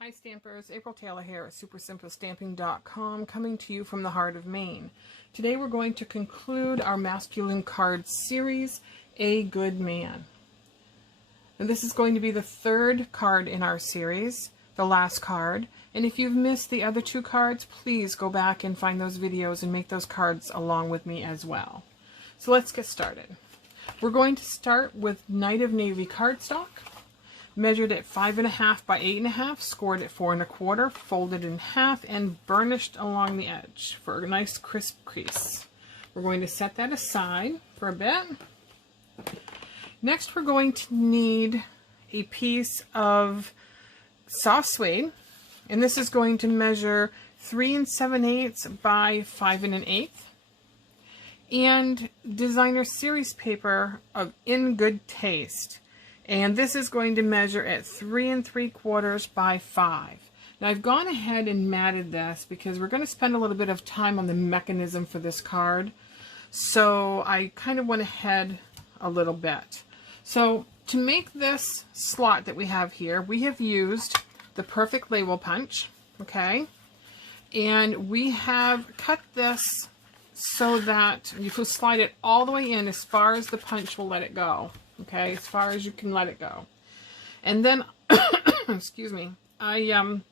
Hi Stampers, April Taylor here at SuperSimpleStamping.com, coming to you from the heart of Maine. Today we're going to conclude our masculine card series, A Good Man. And this is going to be the third card in our series, the last card. And if you've missed the other two cards, please go back and find those videos and make those cards along with me as well. So let's get started. We're going to start with Knight of Navy cardstock. Measured at 5.5 by 8.5, scored at 4 1/4, folded in half, and burnished along the edge for a nice crisp crease. We're going to set that aside for a bit. Next, we're going to need a piece of soft suede, and this is going to measure 3 7/8 by 5 1/8, and designer series paper of In Good Taste. And this is going to measure at 3 3/4 by 5. Now I've gone ahead and matted this because we're going to spend a little bit of time on the mechanism for this card. So I kind of went ahead a little bit. So to make this slot that we have here, we have used the Perfect Label Punch, okay? And we have cut this so that you can slide it all the way in as far as the punch will let it go. Okay, as far as you can let it go. And then, excuse me, I'm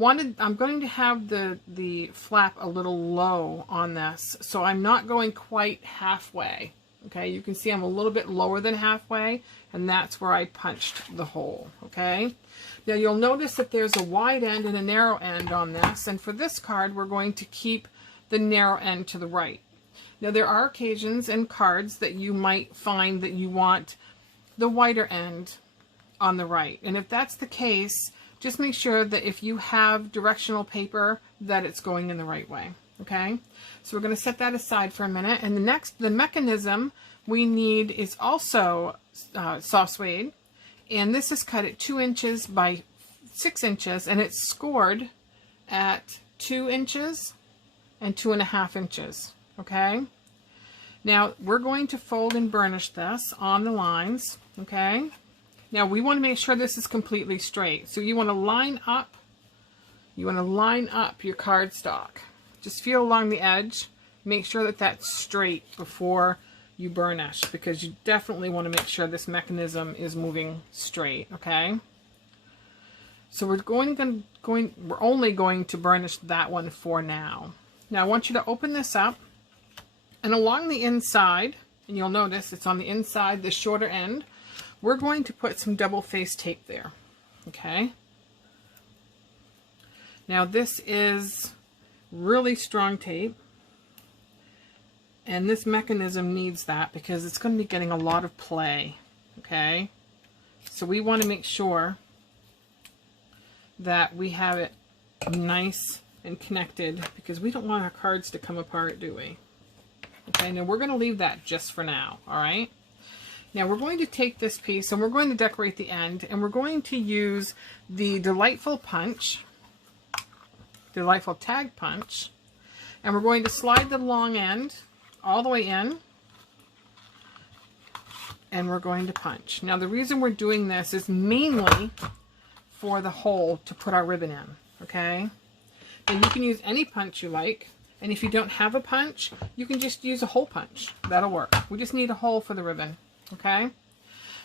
going to have the flap a little low on this, so I'm not going quite halfway. Okay, you can see I'm a little bit lower than halfway, and that's where I punched the hole. Okay, now you'll notice that there's a wide end and a narrow end on this, and for this card, we're going to keep the narrow end to the right. Now there are occasions and cards that you might find that you want the wider end on the right. And if that's the case, just make sure that if you have directional paper that it's going in the right way. Okay? So we're going to set that aside for a minute. And the mechanism we need is also soft suede. And this is cut at 2 inches by 6 inches, and it's scored at 2 inches and 2.5 inches. Okay, now we're going to fold and burnish this on the lines. Okay, now we want to make sure this is completely straight, so you want to line up your cardstock. Just feel along the edge, make sure that that's straight before you burnish, because you definitely want to make sure this mechanism is moving straight. Okay, so we're only going to burnish that one for now. Now I want you to open this up. And along the inside, and you'll notice it's on the inside, the shorter end, we're going to put some double-faced tape there. Okay? Now this is really strong tape, and this mechanism needs that because it's going to be getting a lot of play. Okay? So we want to make sure that we have it nice and connected, because we don't want our cards to come apart, do we? Okay, now we're going to leave that just for now, all right? Now we're going to take this piece and we're going to decorate the end, and we're going to use the Delightful Tag Punch, and we're going to slide the long end all the way in, and we're going to punch. Now the reason we're doing this is mainly for the hole to put our ribbon in, okay? And you can use any punch you like. And if you don't have a punch, you can just use a hole punch. That'll work. We just need a hole for the ribbon. Okay?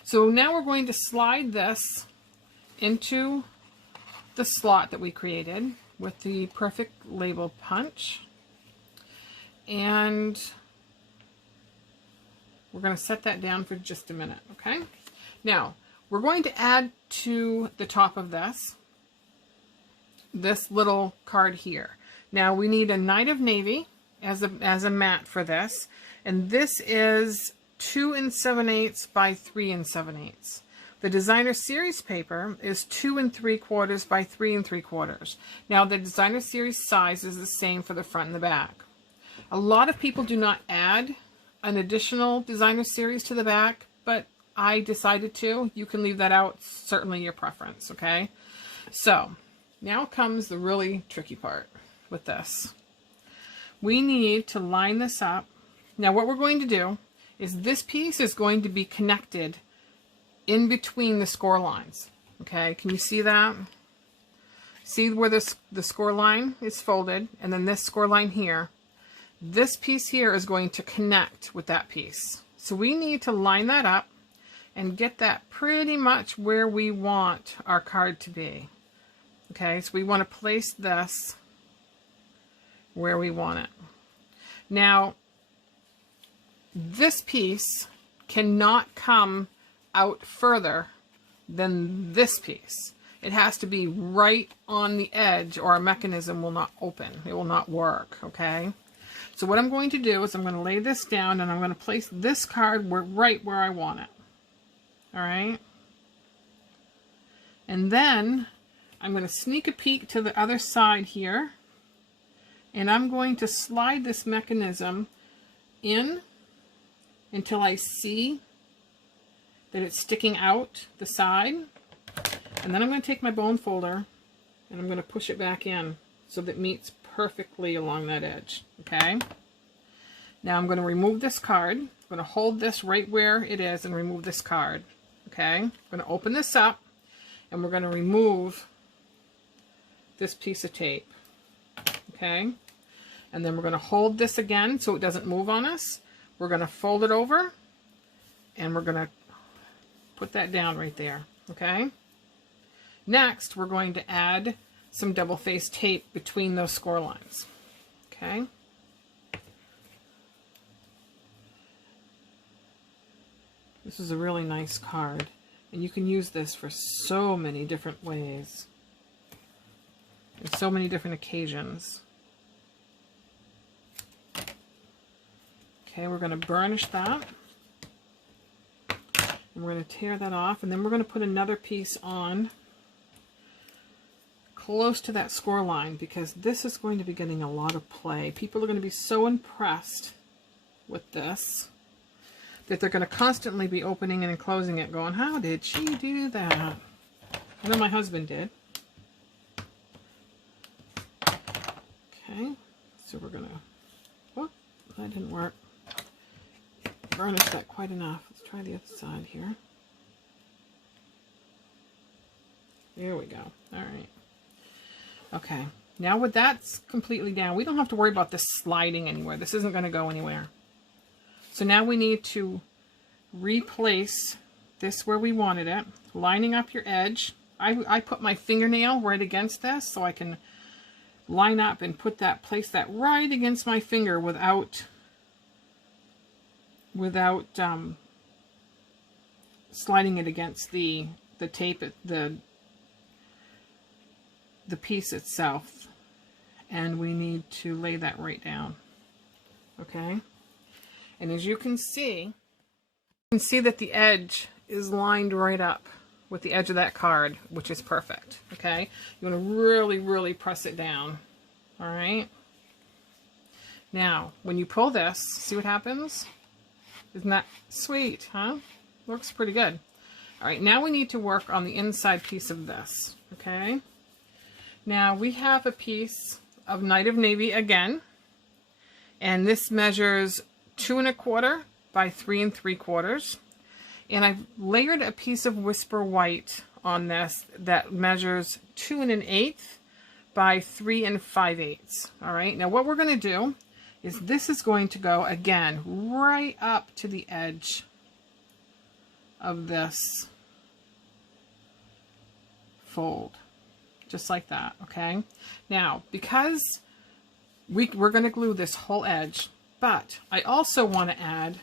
So now we're going to slide this into the slot that we created with the Perfect Label Punch. And we're going to set that down for just a minute. Okay? Now, we're going to add to the top of this little card here. Now we need a Knight of Navy as a mat for this, and this is 2 7/8 by 3 7/8. The designer series paper is 2 3/4 by 3 3/4. Now the designer series size is the same for the front and the back. A lot of people do not add an additional designer series to the back, but I decided to. You can leave that out, certainly your preference. Okay, so now comes the really tricky part. With this, we need to line this up. Now what we're going to do is this piece is going to be connected in between the score lines. Okay, can you see that? See where the score line is folded, and then this score line here. This piece here is going to connect with that piece. So we need to line that up and get that pretty much where we want our card to be. Okay, so we want to place this where we want it. Now, this piece cannot come out further than this piece. It has to be right on the edge or our mechanism will not open. It will not work, okay? So what I'm going to do is I'm going to lay this down and I'm going to place this card right where I want it. All right? And then I'm going to sneak a peek to the other side here. And I'm going to slide this mechanism in until I see that it's sticking out the side. And then I'm going to take my bone folder and I'm going to push it back in so that it meets perfectly along that edge. Okay? Now I'm going to remove this card. I'm going to hold this right where it is and remove this card. Okay? I'm going to open this up and we're going to remove this piece of tape. Okay? And then we're going to hold this again so it doesn't move on us. We're going to fold it over and we're going to put that down right there. Okay? Next, we're going to add some double-faced tape between those score lines. Okay? This is a really nice card, and you can use this for so many different ways and so many different occasions. Okay, we're going to burnish that. And we're going to tear that off, and then we're going to put another piece on close to that score line because this is going to be getting a lot of play. People are going to be so impressed with this that they're going to constantly be opening and closing it going, how did she do that? I know my husband did. Okay, so we're going to, whoop, that didn't work. Burnish that quite enough. Let's try the other side here. There we go. All right. Okay, now with that's completely down, we don't have to worry about this sliding anywhere. This isn't going to go anywhere. So now we need to replace this where we wanted it, lining up your edge. I put my fingernail right against this so I can line up and place that right against my finger without sliding it against the tape, the piece itself, and we need to lay that right down. Okay, and as you can see that the edge is lined right up with the edge of that card, which is perfect. Okay, you want to really press it down. All right, now when you pull this, see what happens? Isn't that sweet, huh? Looks pretty good. All right, now we need to work on the inside piece of this. Okay, now we have a piece of Night of Navy again, and this measures 2 1/4 by 3 3/4, and I've layered a piece of Whisper White on this that measures 2 1/8 by 3 5/8. All right, now what we're going to do is this is going to go again right up to the edge of this fold. Just like that, okay? Now, because we're going to glue this whole edge, but I also want to add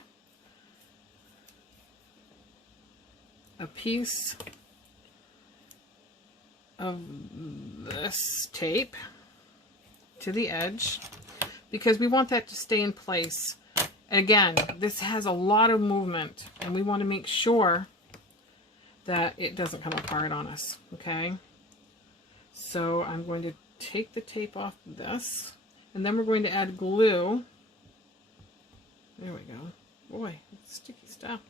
a piece of this tape to the edge because we want that to stay in place. And again, this has a lot of movement and we want to make sure that it doesn't come apart on us, okay? So I'm going to take the tape off this, and then we're going to add glue. There we go. Boy, it's sticky stuff.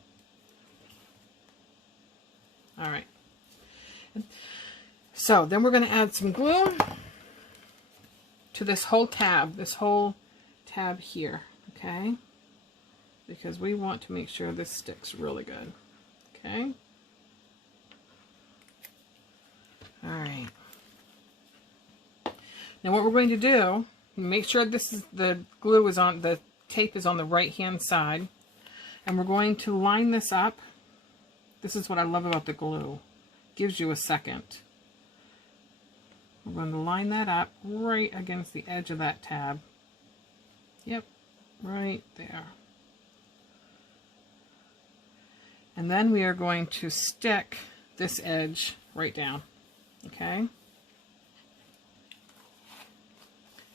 All right. So then we're going to add some glue to this whole tab here, okay? Because we want to make sure this sticks really good, okay? All right. Now what we're going to do, make sure this is the tape is on the right hand side, and we're going to line this up. This is what I love about the glue. It gives you a second. We're going to line that up right against the edge of that tab. Yep, right there. And then we are going to stick this edge right down, okay?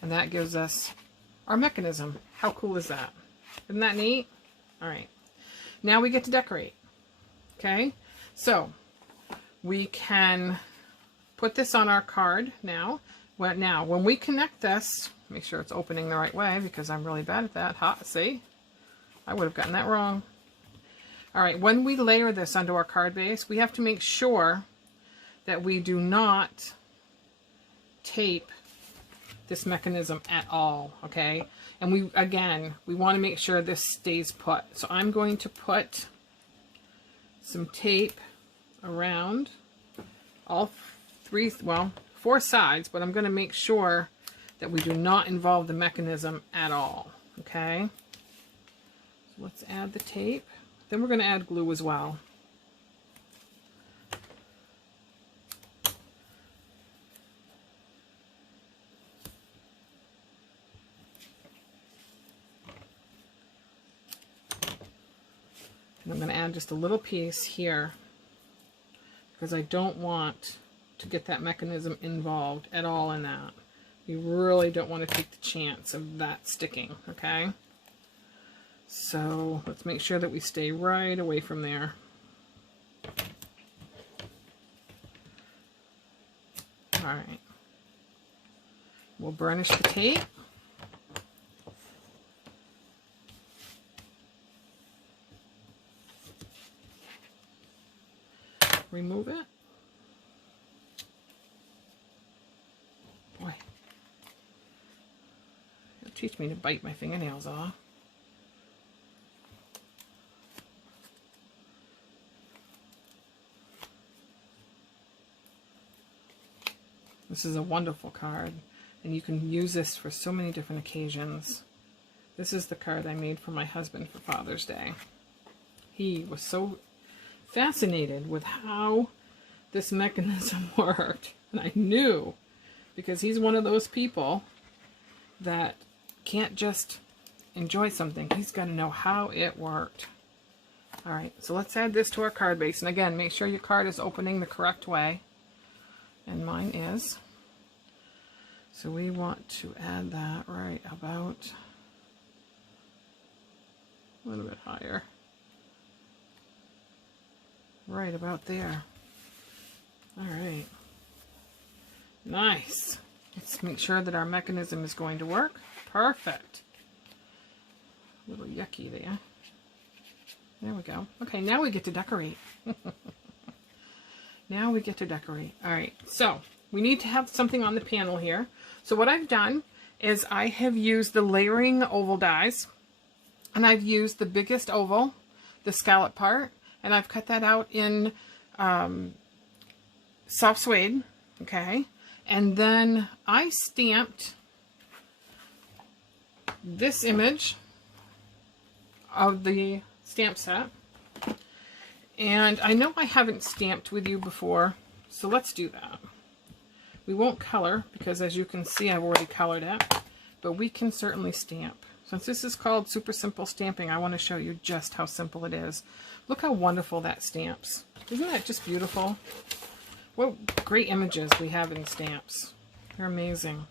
And that gives us our mechanism. How cool is that? Isn't that neat? All right. Now we get to decorate, okay? So we can put this on our card now. Well, now, when we connect this, make sure it's opening the right way because I'm really bad at that. Ha, see? I would have gotten that wrong. All right, when we layer this onto our card base, we have to make sure that we do not tape this mechanism at all, okay? And we want to make sure this stays put. So I'm going to put some tape around all four sides, but I'm going to make sure that we do not involve the mechanism at all, okay? So let's add the tape. Then we're going to add glue as well. And I'm going to add just a little piece here because I don't want to get that mechanism involved at all in that. You really don't want to take the chance of that sticking, okay? So let's make sure that we stay right away from there. All right. We'll burnish the tape. Remove it. Boy. It'll teach me to bite my fingernails off. This is a wonderful card, and you can use this for so many different occasions. This is the card I made for my husband for Father's Day. He was so fascinated with how this mechanism worked, and I knew, because he's one of those people that can't just enjoy something. He's got to know how it worked. All right, so let's add this to our card base, and again, make sure your card is opening the correct way, and mine is. So we want to add that right about a little bit higher. Right about there. All right. Nice. Let's make sure that our mechanism is going to work. Perfect. A little yucky there. There we go. Okay, now we get to decorate. Now we get to decorate. All right, so we need to have something on the panel here. So what I've done is I have used the layering oval dies, and I've used the biggest oval, the scallop part, and I've cut that out in soft suede, okay? And then I stamped this image of the stamp set. And I know I haven't stamped with you before, so let's do that. We won't color, because as you can see, I've already colored it, but we can certainly stamp. Since this is called Super Simple Stamping, I want to show you just how simple it is. Look how wonderful that stamps. Isn't that just beautiful? What great images we have in stamps. They're amazing.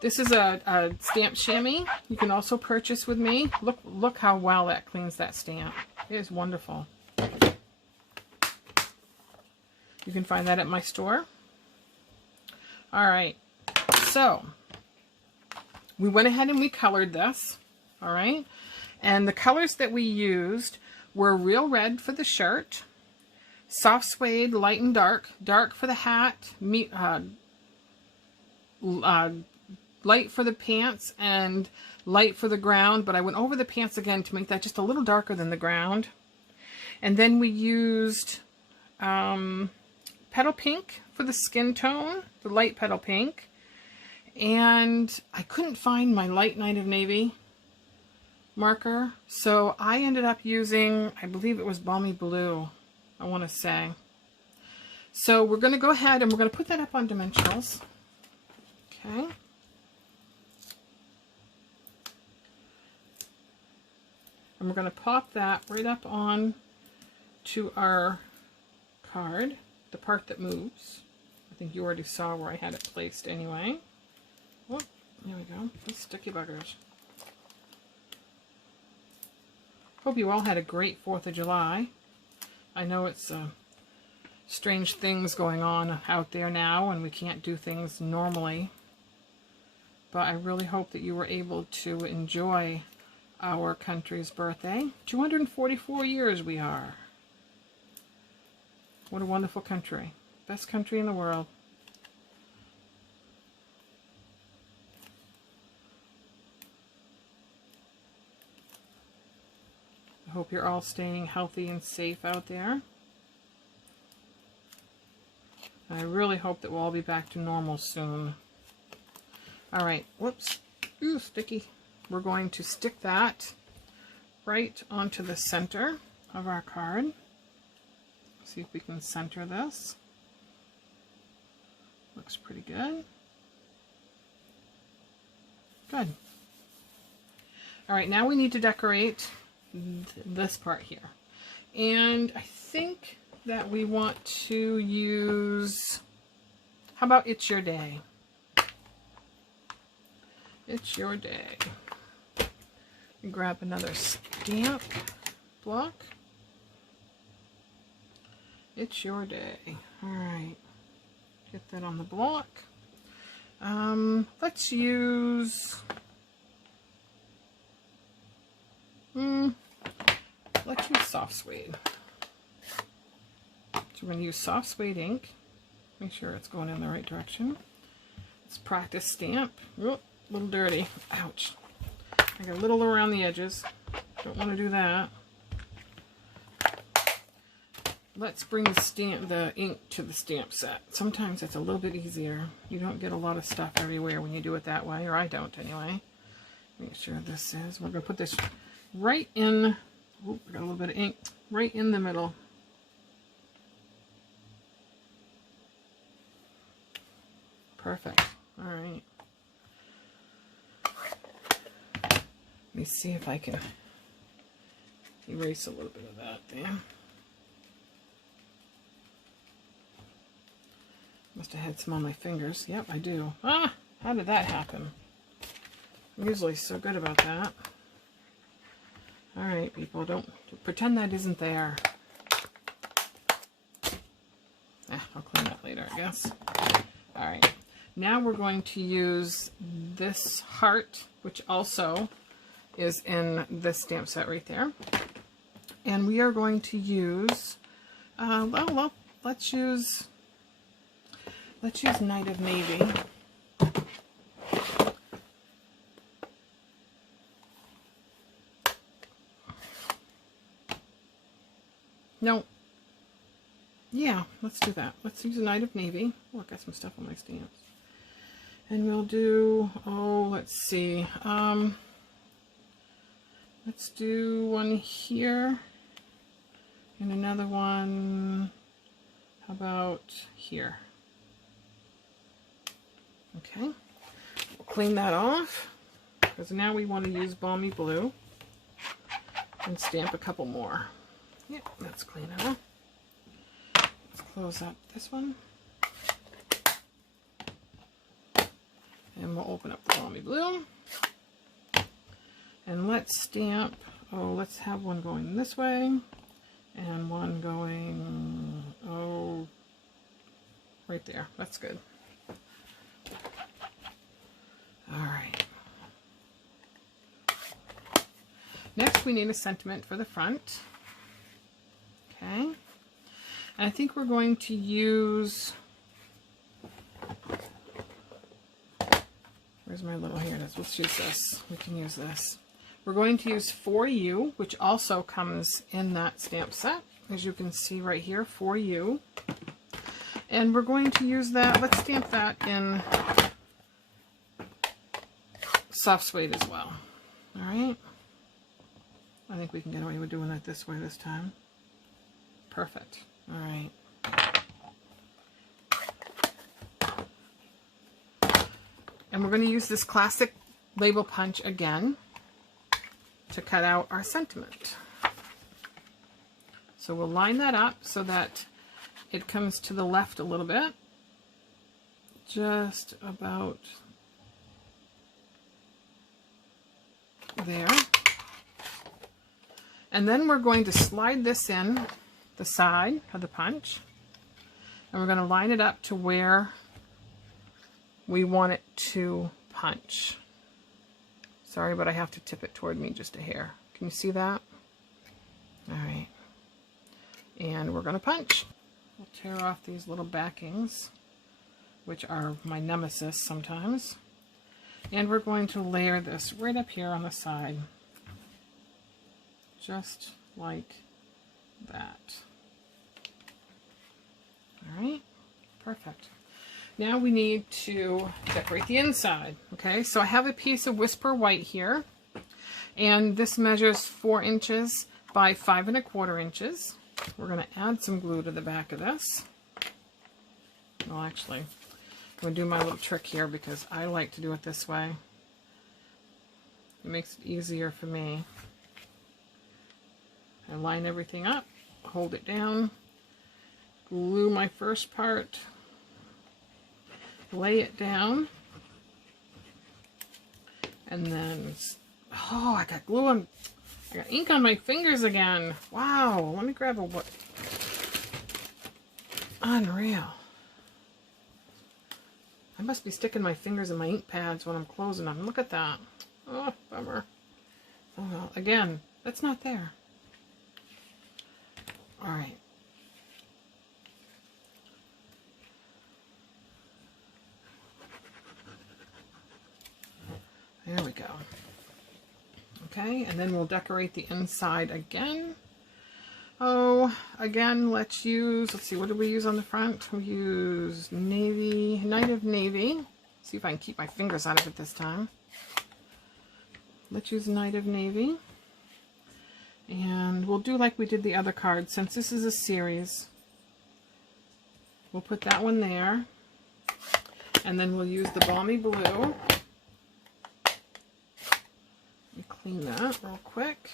This is a stamp Shammy you can also purchase with me. Look how well that cleans that stamp. It is wonderful. You can find that at my store. All right, so we went ahead and we colored this, all right? And the colors that we used were Real Red for the shirt, Soft Suede, light and dark, dark for the hat, light for the pants, and light for the ground, but I went over the pants again to make that just a little darker than the ground. And then we used Petal Pink for the skin tone, the light Petal Pink. And I couldn't find my light Night of Navy marker, so I ended up using, I believe it was Balmy Blue, I want to say. So we're going to go ahead and we're going to put that up on Dimensionals. Okay. And we're going to pop that right up on to our card, the part that moves. I think you already saw where I had it placed anyway. Oh, there we go. Those sticky buggers. Hope you all had a great 4th of July. I know it's strange things going on out there now and we can't do things normally. But I really hope that you were able to enjoy our country's birthday. 244 years we are. What a wonderful country. Best country in the world. I hope you're all staying healthy and safe out there. I really hope that we'll all be back to normal soon. Alright, whoops. Ooh, sticky. We're going to stick that right onto the center of our card. See if we can center this. Looks pretty good. Good. Alright, now we need to decorate this part here. And I think that we want to use, how about It's Your Day? It's Your Day. Grab another stamp block. It's Your Day. Alright. Get that on the block. Let's use soft suede. So we're going to use soft suede ink. Make sure it's going in the right direction. It's practice stamp. Oh, a little dirty. Ouch. I got a little around the edges. Don't want to do that. Let's bring the ink to the stamp set. Sometimes it's a little bit easier. You don't get a lot of stuff everywhere when you do it that way, or I don't anyway. Make sure this is. We're going to put this right in. Oop, I got a little bit of ink right in the middle. Perfect. All right. Let me see if I can erase a little bit of that there. Must have had some on my fingers. Yep, I do. Ah, how did that happen? I'm usually so good about that. All right, people, don't pretend that isn't there. I'll clean that later, I guess. All right, now we're going to use this heart, which also is in this stamp set right there. And we are going to use, well, let's use Night of Navy. No. Yeah, let's do that. Let's use a Night of Navy. Oh, I got some stuff on my stamps. And we'll do, oh, let's see. Let's do one here. And another one, how about here? Okay. We'll clean that off, because now we want to use Balmy Blue and stamp a couple more. Yep, that's clean enough. Let's close up this one. And we'll open up the Balmy Blue. And let's stamp, oh, let's have one going this way. And one going, oh, right there. That's good. All right. Next, we need a sentiment for the front. Okay. And I think we're going to use, where's my little, here it is. Let's use this. We can use this. We're going to use For You, which also comes in that stamp set, as you can see right here, For You. And we're going to use that, let's stamp that in soft suede as well. All right. I think we can get away with doing it this way this time. Perfect. All right. And we're going to use this classic label punch again to cut out our sentiment. So we'll line that up so that it comes to the left a little bit. Just about there. And then we're going to slide this in the side of the punch. And we're going to line it up to where we want it to punch. Sorry, but I have to tip it toward me just a hair. Can you see that? All right. And we're going to punch. We'll tear off these little backings, which are my nemesis sometimes. And we're going to layer this right up here on the side. Just like that. All right. Perfect. Now we need to decorate the inside. Okay, so I have a piece of Whisper White here, and this measures 4 inches by 5 1/4 inches. We're going to add some glue to the back of this. Well, actually, I'm going to do my little trick here because I like to do it this way. It makes it easier for me. I line everything up, hold it down, glue my first part, lay it down, and then, oh, I got glue on, I got ink on my fingers again. Wow, let me grab a what? Unreal. I must be sticking my fingers in my ink pads when I'm closing them. Look at that. Oh, bummer. Oh well, again, that's not there. All right. There we go. Okay, and then we'll decorate the inside again. Oh, again, let's see, what did we use on the front? We used navy, Night of Navy. See if I can keep my fingers out of it this time. Let's use Night of Navy. And we'll do like we did the other card. Since this is a series, we'll put that one there. And then we'll use the Balmy Blue. Clean that real quick.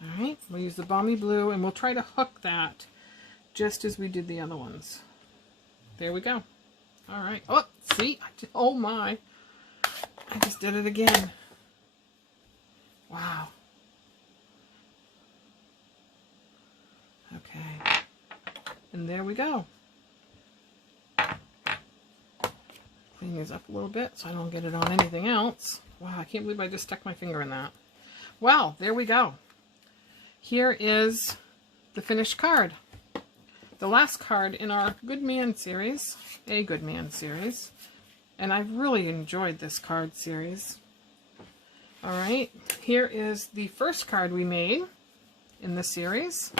Alright, we'll use the Balmy Blue and we'll try to hook that just as we did the other ones. There we go. Alright. Oh, see? Oh my. I just did it again. Wow. Okay. And there we go. Clean these up a little bit so I don't get it on anything else. Wow, I can't believe I just stuck my finger in that. Well, there we go. Here is the finished card. The last card in our Good Man series, a Good Man series. And I've really enjoyed this card series. All right, here is the first card we made in the series.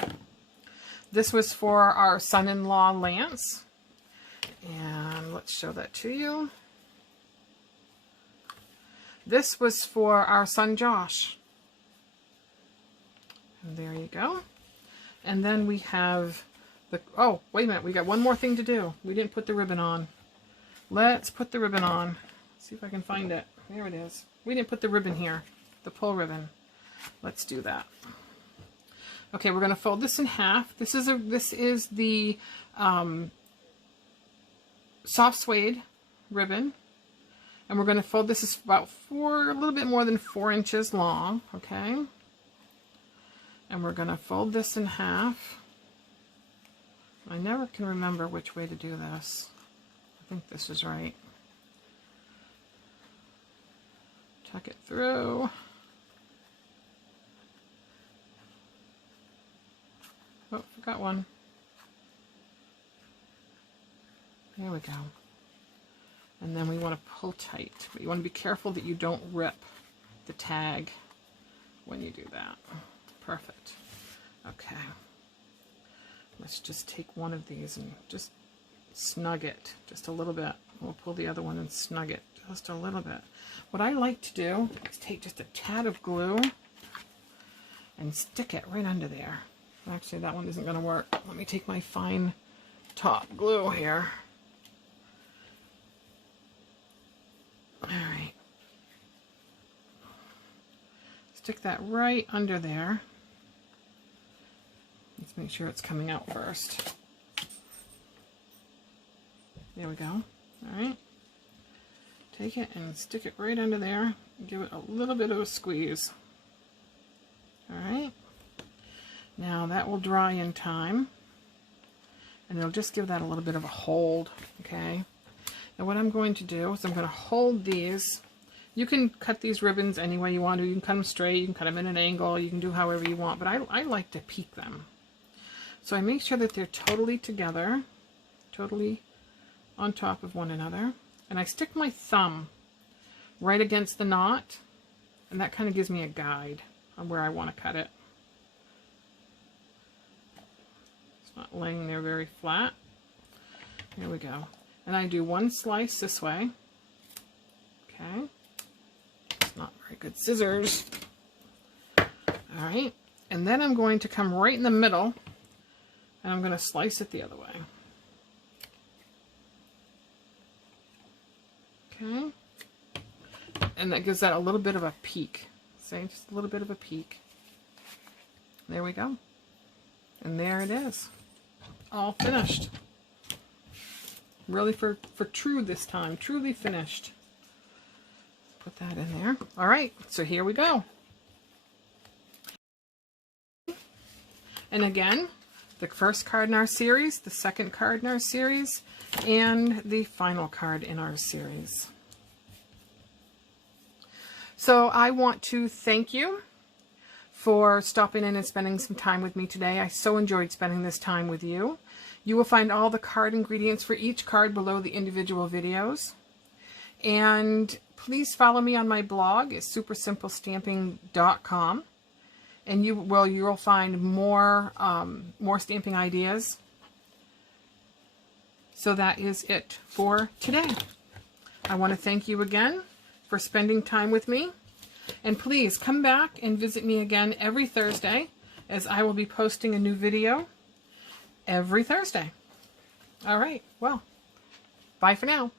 This was for our son-in-law, Lance. And let's show that to you. This was for our son, Josh. And there you go. And then we have the, oh, wait a minute, we got one more thing to do. We didn't put the ribbon on. Let's put the ribbon on. Let's see if I can find it. There it is. We didn't put the ribbon here, the pull ribbon. Let's do that. Okay, we're going to fold this in half. This is the soft suede ribbon. And we're going to fold this is about a little bit more than 4 inches long, okay? And we're going to fold this in half. I never can remember which way to do this. I think this is right. Tuck it through. Oh, forgot one. There we go. And then we want to pull tight, but you want to be careful that you don't rip the tag when you do that. Perfect. Okay. Let's just take one of these and just snug it just a little bit. We'll pull the other one and snug it Just a little bit. What I like to do is take just a tad of glue and stick it right under there. Actually, that one isn't going to work. Let me take my fine top glue here. Alright. Stick that right under there. Let's make sure it's coming out first. There we go. Alright. Take it and stick it right under there. Give it a little bit of a squeeze. Alright. Now that will dry in time. And it'll just give that a little bit of a hold. Okay. Now what I'm going to do is I'm going to hold these. You can cut these ribbons any way you want to. You can cut them straight, you can cut them in an angle, you can do however you want, but I like to peek them. So I make sure that they're totally together, totally on top of one another. And I stick my thumb right against the knot, and that kind of gives me a guide on where I want to cut it. It's not laying there very flat. There we go. And I do one slice this way. Okay. It's not very good scissors. Alright. And then I'm going to come right in the middle, and I'm going to slice it the other way. Okay. And that gives that a little bit of a peek. See, just a little bit of a peek. There we go. And there it is. All finished. Really for true this time. Truly finished. Put that in there. Alright, so here we go. And again, the first card in our series, the second card in our series, and the final card in our series. So I want to thank you for stopping in and spending some time with me today. I so enjoyed spending this time with you. You will find all the card ingredients for each card below the individual videos. And please follow me on my blog at supersimplestamping.com. And you'll find more stamping ideas. So that is it for today. I want to thank you again for spending time with me. And please come back and visit me again every Thursday, as I will be posting a new video every Thursday. All right, well, bye for now.